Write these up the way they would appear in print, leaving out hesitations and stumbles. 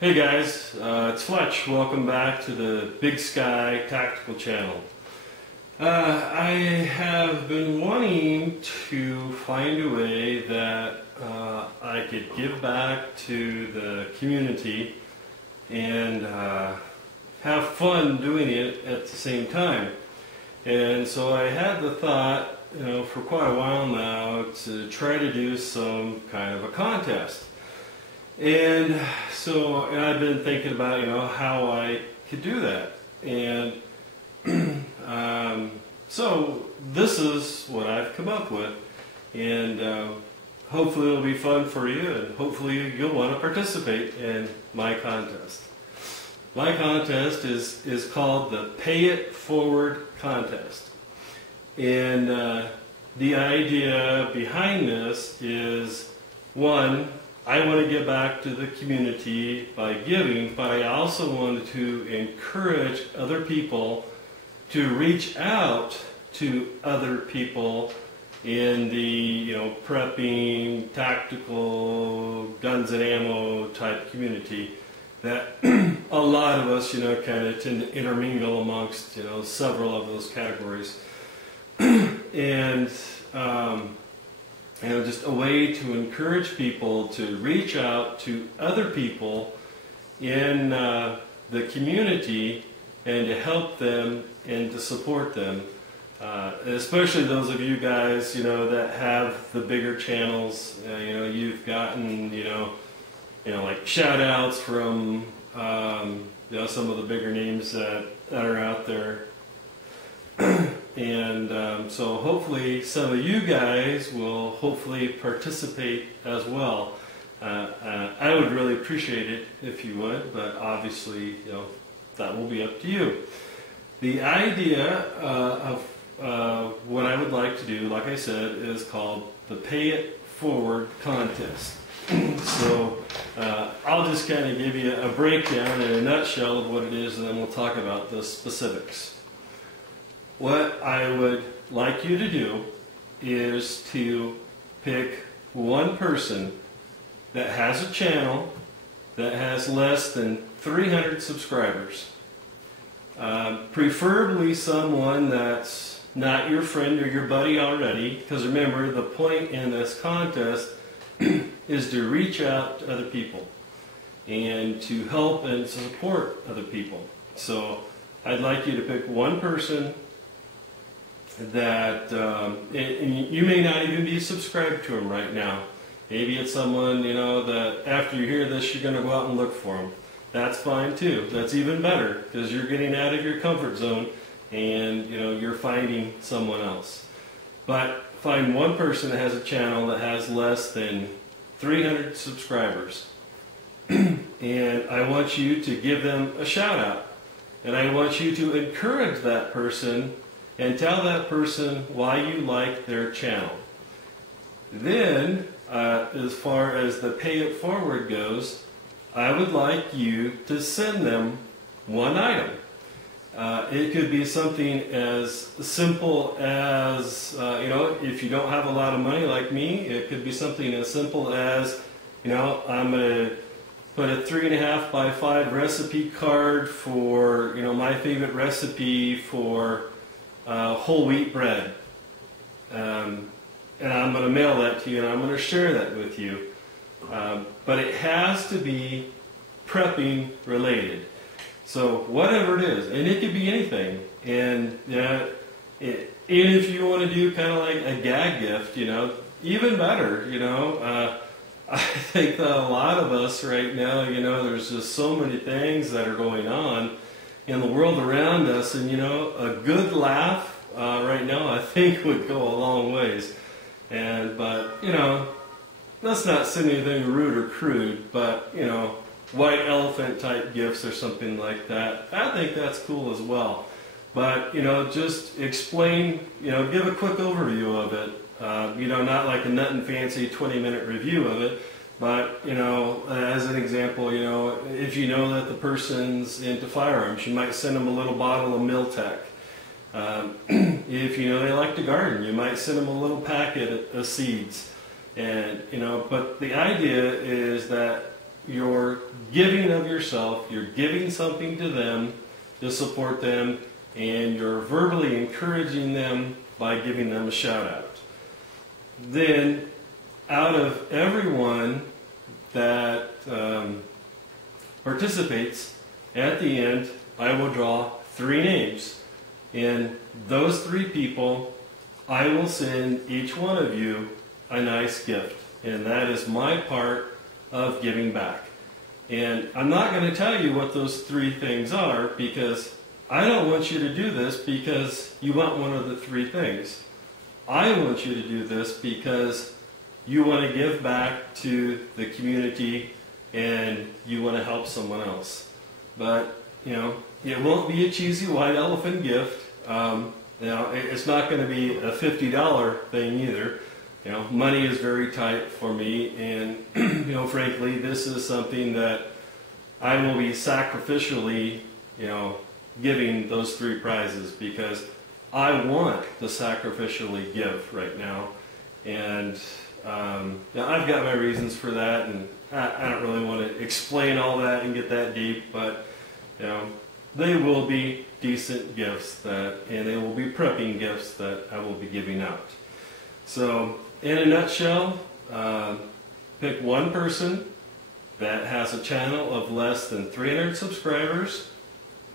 Hey guys, it's Fletch. Welcome back to the Big Sky Tactical Channel. I have been wanting to find a way that I could give back to the community and have fun doing it at the same time. And so I had the thought, for quite a while now to try to do some kind of a contest. And so I've been thinking about, how I could do that. And so this is what I've come up with. And hopefully it'll be fun for you, and hopefully you'll want to participate in my contest. My contest is called the Pay It Forward Contest. And the idea behind this is, one, I want to give back to the community by giving, but I also wanted to encourage other people to reach out to other people in the prepping, tactical, guns and ammo type community that a lot of us kind of tend to intermingle amongst several of those categories. And just a way to encourage people to reach out to other people in the community and to help them and to support them. Especially those of you guys, that have the bigger channels. You've gotten, like shout outs from, some of the bigger names that are out there. And so hopefully some of you guys will hopefully participate as well. I would really appreciate it if you would, but obviously that will be up to you. The idea of what I would like to do, like I said, is called the Pay It Forward Contest. So I'll just kind of give you a breakdown in a nutshell of what it is, and then we'll talk about the specifics. What I would like you to do is to pick one person that has a channel that has less than 300 subscribers. Preferably someone that's not your friend or your buddy already, because remember, the point in this contest is to reach out to other people and to help and support other people. So I'd like you to pick one person that, and you may not even be subscribed to them right now. Maybe it's someone, that after you hear this, you're going to go out and look for them. That's fine too. That's even better, because you're getting out of your comfort zone and, you're finding someone else. But find one person that has a channel that has less than 300 subscribers. And I want you to give them a shout out. And I want you to encourage that person and tell that person why you like their channel. Then, as far as the Pay It Forward goes, I would like you to send them one item. It could be something as simple as, if you don't have a lot of money like me, it could be something as simple as, I'm going to put a 3.5 by 5 recipe card for, my favorite recipe for whole wheat bread, and I'm going to mail that to you, and I'm going to share that with you. But it has to be prepping related. So whatever it is, and it could be anything. And even if you want to do kind of like a gag gift, even better. I think that a lot of us right now, there's just so many things that are going on in the world around us, and a good laugh right now I think would go a long ways. But let's not send anything rude or crude, but white elephant type gifts or something like that, I think that's cool as well. But just explain, give a quick overview of it. Not like a nothing fancy 20-minute review of it. But, as an example, if you know that the person's into firearms, you might send them a little bottle of Miltech. If they like to garden, you might send them a little packet of seeds. And, but the idea is that you're giving of yourself, you're giving something to them to support them, and you're verbally encouraging them by giving them a shout out. Then, out of everyone that participates, at the end, I will draw 3 names. And those 3 people, I will send each one of you a nice gift. And that is my part of giving back. And I'm not going to tell you what those 3 things are, because I don't want you to do this because you want one of the 3 things. I want you to do this because you want to give back to the community and you want to help someone else. But, it won't be a cheesy white elephant gift. It's not going to be a $50 thing either. Money is very tight for me, and frankly, this is something that I will be sacrificially, giving those 3 prizes, because I want to sacrificially give right now, and I've got my reasons for that, and I don't really want to explain all that and get that deep, but they will be decent gifts and they will be prepping gifts that I will be giving out. So, in a nutshell, pick one person that has a channel of less than 300 subscribers,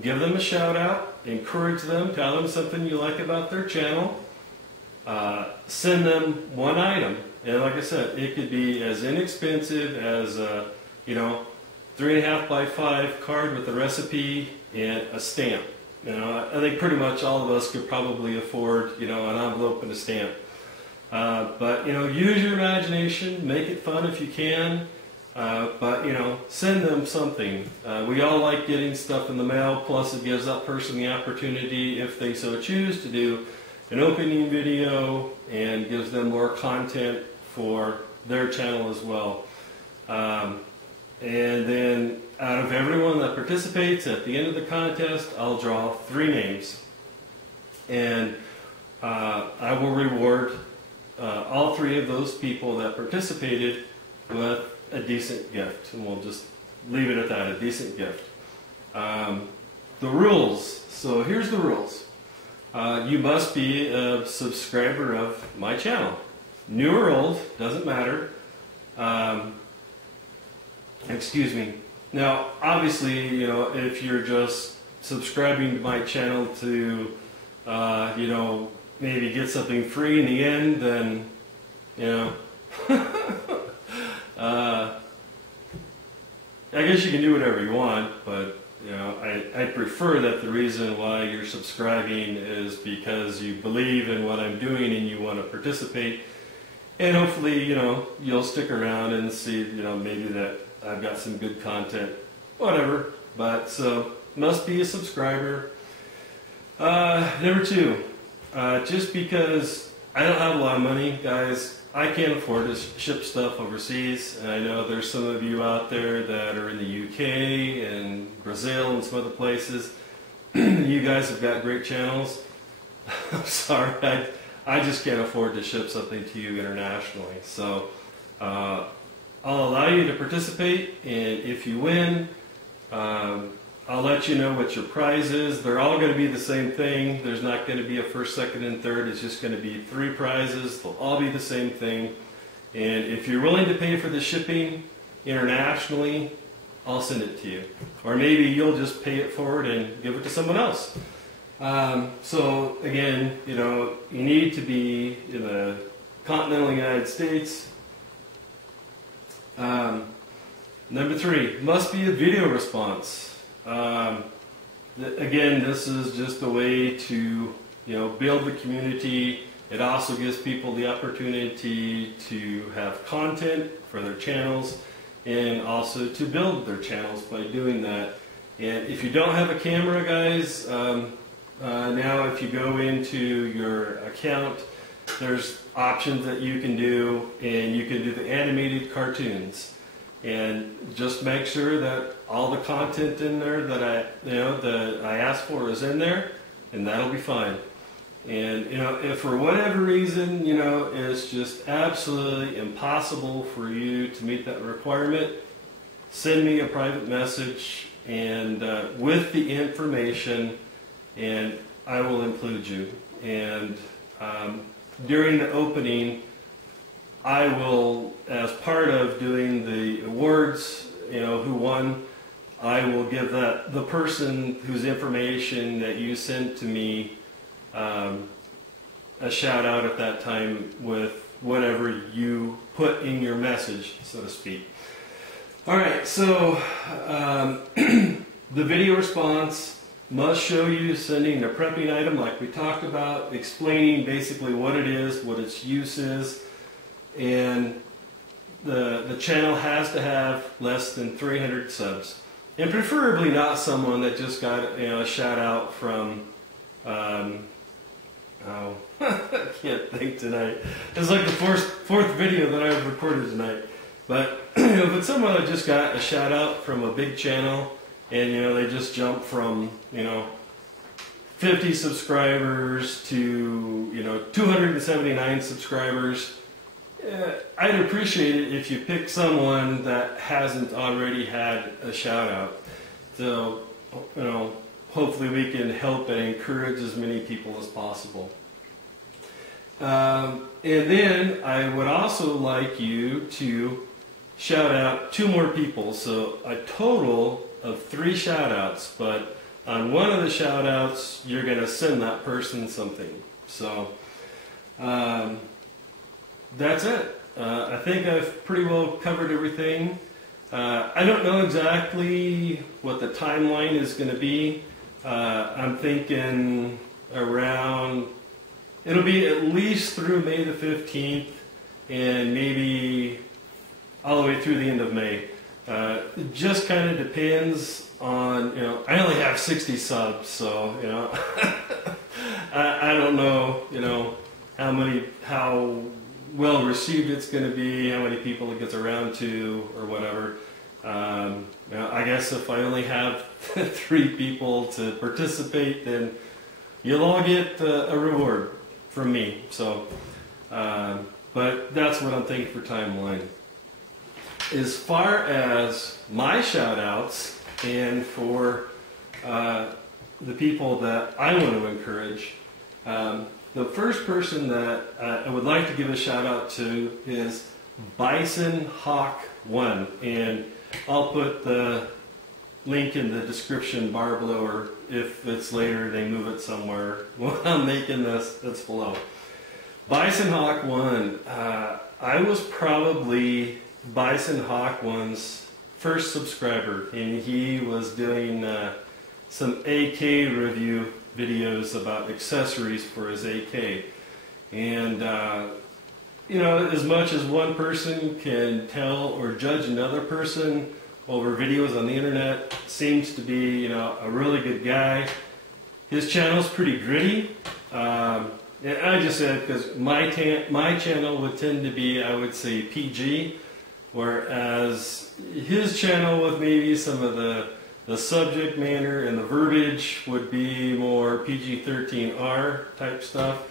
give them a shout out, encourage them, tell them something you like about their channel, send them one item. And like I said, it could be as inexpensive as a 3.5 by 5 card with a recipe and a stamp. I think pretty much all of us could probably afford an envelope and a stamp. But use your imagination, make it fun if you can. But send them something. We all like getting stuff in the mail, plus it gives that person the opportunity, if they so choose, to do an opening video and gives them more content for their channel as well. And then out of everyone that participates, at the end of the contest, I'll draw 3 names. And I will reward all 3 of those people that participated with a decent gift. And we'll just leave it at that, a decent gift. The rules. So here's the rules. You must be a subscriber of my channel. New or old, doesn't matter. Excuse me. Now, obviously, if you're just subscribing to my channel to, maybe get something free in the end, then, I guess you can do whatever you want, but, I prefer that the reason why you're subscribing is because you believe in what I'm doing and you want to participate. And hopefully, you'll stick around and see, maybe that I've got some good content, whatever. But so, must be a subscriber. Number 2, just because I don't have a lot of money, guys, I can't afford to ship stuff overseas. And I know there's some of you out there that are in the UK and Brazil and some other places. You guys have got great channels. I'm sorry, I just can't afford to ship something to you internationally. So I'll allow you to participate, and if you win, I'll let you know what your prize is. They're all going to be the same thing. There's not going to be a first, second, and third. It's just going to be 3 prizes. They'll all be the same thing. And if you're willing to pay for the shipping internationally, I'll send it to you. Or maybe you'll just pay it forward and give it to someone else. So again, you need to be in the continental United States. Number 3, must be a video response. Again, this is just a way to build the community. It also gives people the opportunity to have content for their channels and also to build their channels by doing that. And if you don't have a camera, guys, now if you go into your account, there's options that you can do, and you can do the animated cartoons. And just make sure that all the content in there that I asked for is in there, and that'll be fine. And if for whatever reason it's just absolutely impossible for you to meet that requirement, send me a private message and with the information, and I will include you. And during the opening, I will, as part of doing the awards, you know, who won, I will give the person whose information that you sent to me a shout out at that time with whatever you put in your message, so to speak. All right, so the video response must show you sending a prepping item like we talked about, explaining basically what it is, what its use is, and the channel has to have less than 300 subs. And preferably not someone that just got, you know, a shout out from, oh, I can't think tonight. It's like the fourth video that I've recorded tonight. But you know, if it's someone that just got a shout out from a big channel, and you know they just jumped from, you know, 50 subscribers to, you know, 279 subscribers, I'd appreciate it if you pick someone that hasn't already had a shout out. So, you know, hopefully we can help and encourage as many people as possible. And then I would also like you to shout out 2 more people. So a total of 3 shout outs, but on one of the shout outs you're going to send that person something. So that's it. I think I've pretty well covered everything. I don't know exactly what the timeline is going to be. I'm thinking around, it'll be at least through May the 15th and maybe all the way through the end of May. It just kind of depends on, you know, I only have 60 subs, so, you know, I don't know, you know, how well received it's going to be, how many people it gets around to, or whatever. You know, I guess if I only have 3 people to participate, then you'll all get a reward from me. So, but that's what I'm thinking for timeline. As far as my shout outs and for the people that I want to encourage, the first person that I would like to give a shout out to is Bison Hawk 1, and I'll put the link in the description bar below, or if it's later they move it somewhere while I'm making this, it's below. Bison Hawk 1, I was probably Bison Hawk 1's first subscriber, and he was doing some AK review videos about accessories for his AK. And you know, as much as one person can tell or judge another person over videos on the internet, seems to be, you know, a really good guy. His channel's pretty gritty. And I just said because my channel would tend to be, I would say, PG, whereas his channel with maybe some of the subject matter and the verbiage would be more PG-13R type stuff.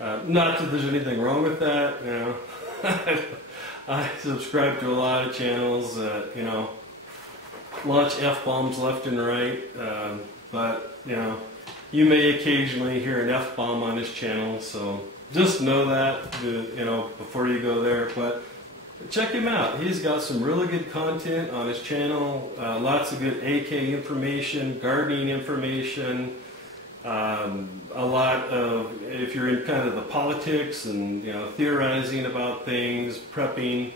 Not that there's anything wrong with that, you know. I subscribe to a lot of channels that, you know, launch F-bombs left and right, but, you know, you may occasionally hear an F-bomb on his channel, so just know that, you know, before you go there. But check him out. He's got some really good content on his channel, lots of good AK information, gardening information, a lot of, if you're in kind of the politics and, you know, theorizing about things, prepping,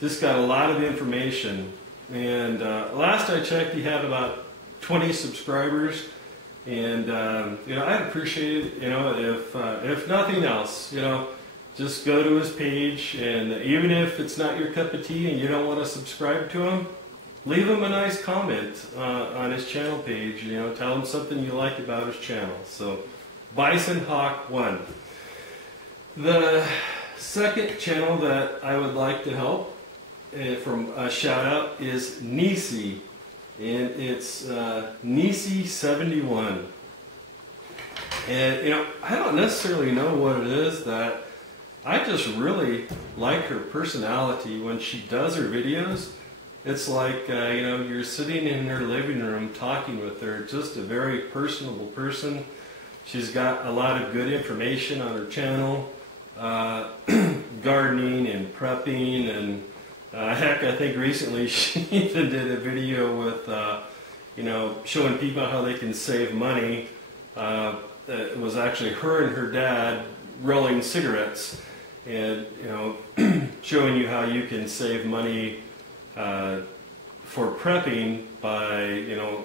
just got a lot of information. And last I checked, he had about 20 subscribers, and you know, I'd appreciate it, you know, if nothing else, you know, just go to his page, and even if it's not your cup of tea and you don't want to subscribe to him, leave him a nice comment on his channel page. You know, tell him something you like about his channel. So, Bison Hawk 1. The second channel that I would like to help from a shout out is Nisi, and it's Nisi71. And you know, I don't necessarily know what it is that I just really like her personality when she does her videos. It's like, you know, you're sitting in her living room talking with her. Just a very personable person. She's got a lot of good information on her channel, gardening and prepping, and heck, I think recently she even did a video with, you know, showing people how they can save money. It was actually her and her dad rolling cigarettes, and, you know, showing you how you can save money for prepping by, you know,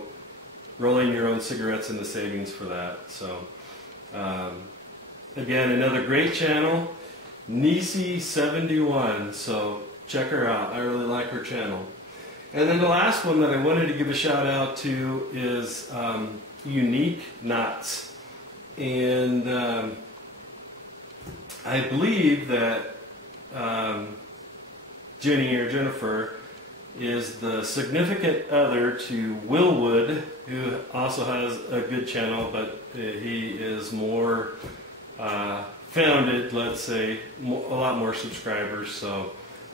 rolling your own cigarettes and the savings for that. So, again, another great channel, Nisi71. So check her out. I really like her channel. And then the last one that I wanted to give a shout out to is Unique Knots. And I believe that Jenny or Jennifer is the significant other to Willwood, who also has a good channel, but he is more founded, let's say, a lot more subscribers. So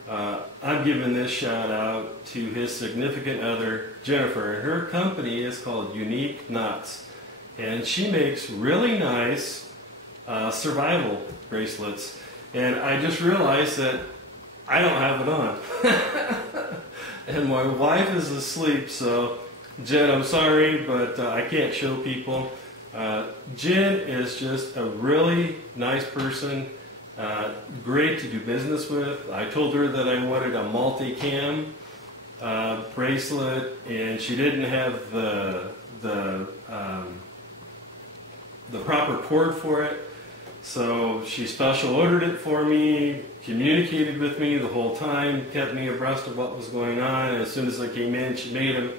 I'm giving this shout out to his significant other, Jennifer. And her company is called Unique Knots. And she makes really nice survival bracelets. And I just realized that I don't have it on. And my wife is asleep, so Jen, I'm sorry, but I can't show people. Jen is just a really nice person, great to do business with. I told her that I wanted a multi-cam bracelet, and she didn't have the proper cord for it. So she special ordered it for me, communicated with me the whole time, kept me abreast of what was going on, and as soon as I came in, she made them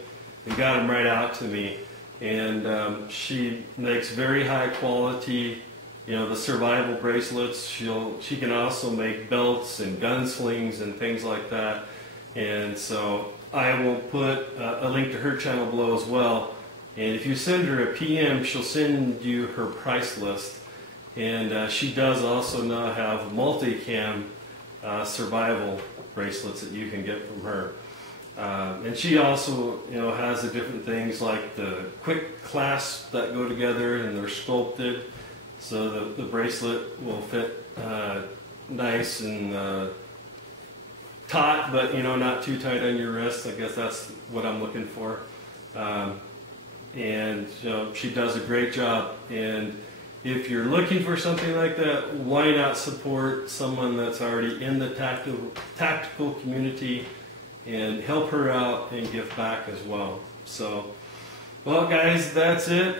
and got them right out to me. And she makes very high quality, you know, the survival bracelets. She can also make belts and gunslings and things like that. And so I will put a link to her channel below as well. And if you send her a PM, she'll send you her price list. And she does also now have multi-cam survival bracelets that you can get from her. And she also, you know, has the different things like the quick clasps that go together, and they're sculpted so the bracelet will fit nice and taut, but, you know, not too tight on your wrist. I guess that's what I'm looking for. And, you know, she does a great job. And if you're looking for something like that, why not support someone that's already in the tactical community and help her out and give back as well. So, well, guys, that's it.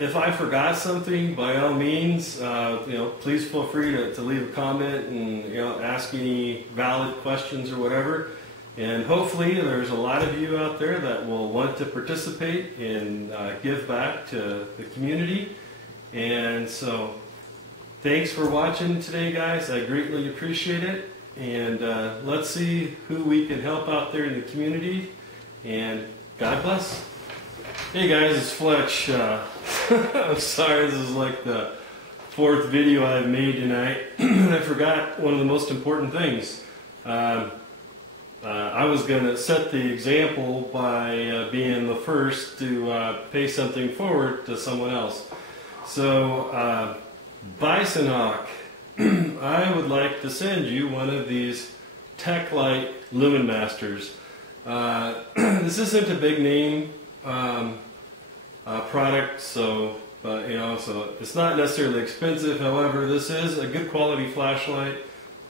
If I forgot something, by all means, you know, please feel free to leave a comment and, you know, ask any valid questions or whatever. And hopefully there's a lot of you out there that will want to participate and give back to the community. And so, thanks for watching today, guys. I greatly appreciate it. And let's see who we can help out there in the community. And God bless. Hey guys, it's Fletch. I'm sorry, this is like the 4th video I've made tonight. I forgot one of the most important things. I was going to set the example by being the first to pay something forward to someone else. So, Bison Hawk, I would like to send you one of these Tech Light Lumen Masters. This isn't a big name product, so you know, so it's not necessarily expensive. However, this is a good quality flashlight.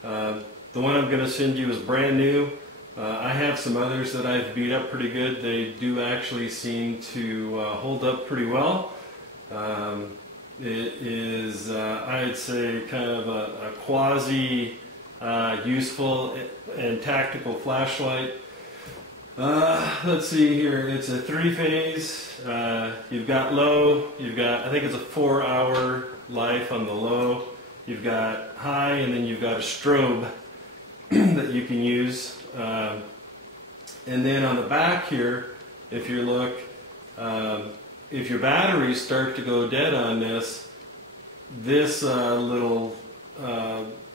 The one I'm going to send you is brand new. I have some others that I've beat up pretty good. They do actually seem to hold up pretty well. It is, I'd say, kind of a quasi useful and tactical flashlight. Let's see here. It's a 3-phase. You've got low. You've got, I think it's a 4-hour life on the low. You've got high, and then you've got a strobe that you can use. And then on the back here, if you look, if your batteries start to go dead on this, little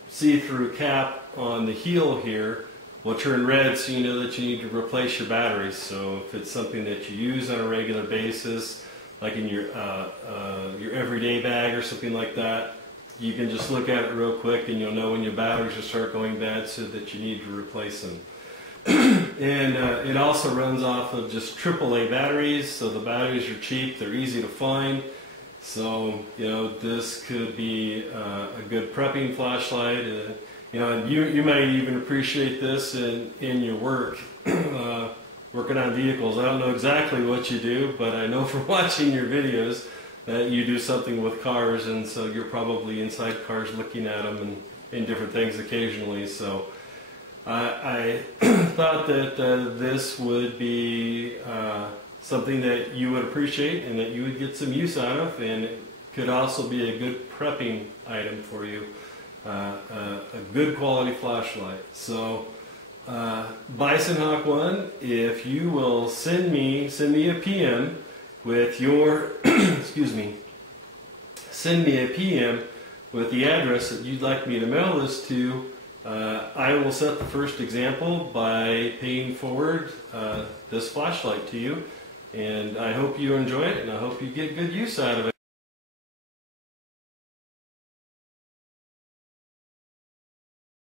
see-through cap on the heel here will turn red, so you know that you need to replace your batteries. So if it's something that you use on a regular basis, like in your everyday bag or something like that, you can just look at it real quick and you'll know when your batteries will start going bad, so that you need to replace them. And it also runs off of just AAA batteries, so the batteries are cheap, they're easy to find. So, you know, this could be a good prepping flashlight. You know, you might even appreciate this in your work, working on vehicles. I don't know exactly what you do, but I know from watching your videos that you do something with cars, and so you're probably inside cars looking at them and different things occasionally. So I thought that this would be something that you would appreciate and that you would get some use out of, and it could also be a good prepping item for you, a good quality flashlight. So Bison Hawk 1, if you will send me a PM with your excuse me, send me a PM with the address that you'd like me to mail this to, I will set the first example by paying forward this flashlight to you, and I hope you enjoy it, and I hope you get good use out of it.